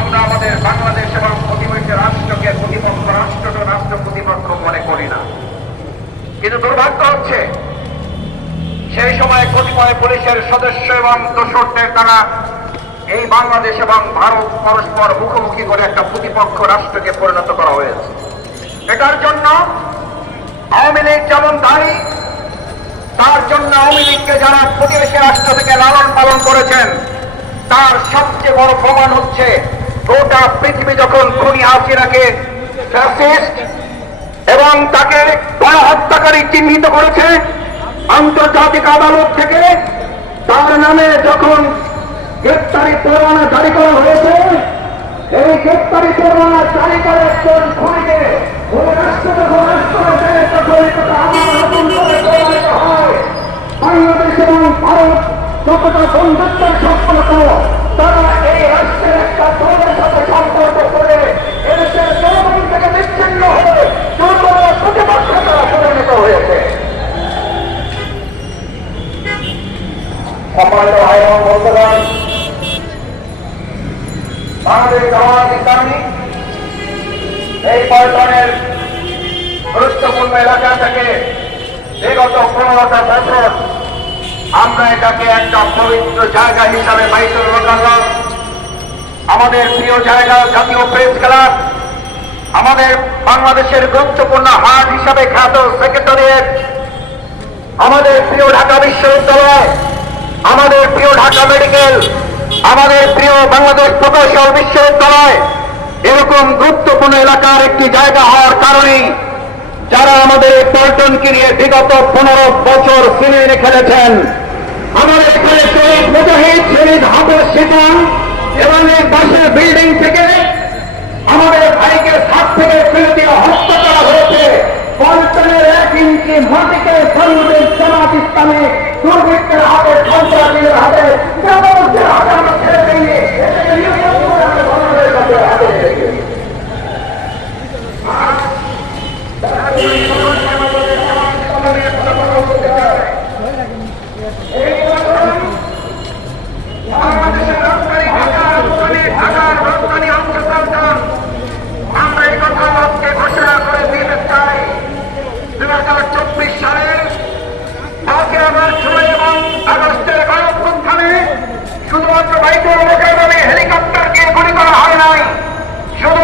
আমরা আমাদের বাংলাদেশ এবং প্রতিবেশী রাষ্ট্রকে প্রতিপক্ষ রাষ্ট্র প্রতিপক্ষ মনে করি না। কিন্তু দুর্ভাগ্য হচ্ছে সেই সময় কতিপয় পুলিশের সদস্য এবং দোসরদের দ্বারা এই বাংলাদেশ এবং ভারত পরস্পর মুখোমুখি করে একটা প্রতিপক্ষ রাষ্ট্রকে পরিণত করা হয়েছে। এটার জন্য আওয়ামী লীগ যেমন দায়ী, তার জন্য আওয়ামী লীগকে যারা প্রতিবেশী রাষ্ট্র থেকে লালন পালন করেছেন তার সবচেয়ে বড় প্রমাণ হচ্ছে গোটা পৃথিবী যখন খুনি হাসিনাকে ফ্যাসিস্ট এবং তাকে গণহত্যাকারী চিহ্নিত করেছে, আন্তর্জাতিক আদালত থেকে তার নামে যখন গ্রেপ্তারি পরোয়ানা জারি করা হয়েছে, এই গ্রেপ্তারি পরোয়ানা জারি করে একজন খুনিকে রাষ্ট্র যখন বাংলাদেশ এবং ভারত যতটা বন্ধুত্বের সম্পর্ক, তারা এই রাষ্ট্রের একটা দলের সাথে সম্পর্ক করে এদেশের জনগণ থেকে বিচ্ছিন্ন হয়ে জনগণের প্রতিপক্ষে তারা পরিণত হয়েছে। সম্মানিত ভাই এবং বন্ধুগণ, বাংলাদেশ জামায়াত ইসলামী এই পল্টনের গুরুত্বপূর্ণ এলাকা থেকে বিগত 15টা বছর আমরা এটাকে একটা পবিত্র জায়গা হিসাবে বাইতুল মোকাররম, আমাদের প্রিয় জায়গা জাতীয় প্রেস ক্লাব, আমাদের বাংলাদেশের গুরুত্বপূর্ণ হাট হিসাবে খ্যাত সেক্রেটারিয়েট, আমাদের প্রিয় ঢাকা বিশ্ববিদ্যালয়, আমাদের প্রিয় ঢাকা মেডিকেল, আমাদের প্রিয় বাংলাদেশ প্রকৌশল বিশ্ববিদ্যালয়, এরকম গুরুত্বপূর্ণ এলাকার একটি জায়গা হওয়ার কারণেই যারা আমাদের এই পল্টনকে নিয়ে বিগত 15 বছর সিনেমে খেলেছেন, আমাদের এখানে শহীদ মুজাহিদ, শহীদ হাফেজ শিপন এবং এই বাসের বিল্ডিং থেকে আমাদের ভাইকে ছাদ থেকে ফেলে দিয়ে হত্যা করা হয়েছে। পল্টনের 1 ইঞ্চি মাটিকে বাংলাদেশ জামায়াত ইসলামী দুর্বৃত্তের হাতে, সন্ত্রাসীদের হাতে, বেবরদের হাতে আমরা ছেড়ে দিইনি। এটাকে নিয়ন্ত্রণ করে আমরা বাংলাদেশের কাছে হাতে রেখে আমরা এই কথা আজকে ঘোষণা করে দিতে চাই। 2024 সালের 5 আগস্ট, 6 এবং আগস্টের গণঅভ্যুত্থানে শুধুমাত্র বাইতুল মোকাররমে হেলিকপ্টার দিয়ে গুলি করা হয় নাই, শুধু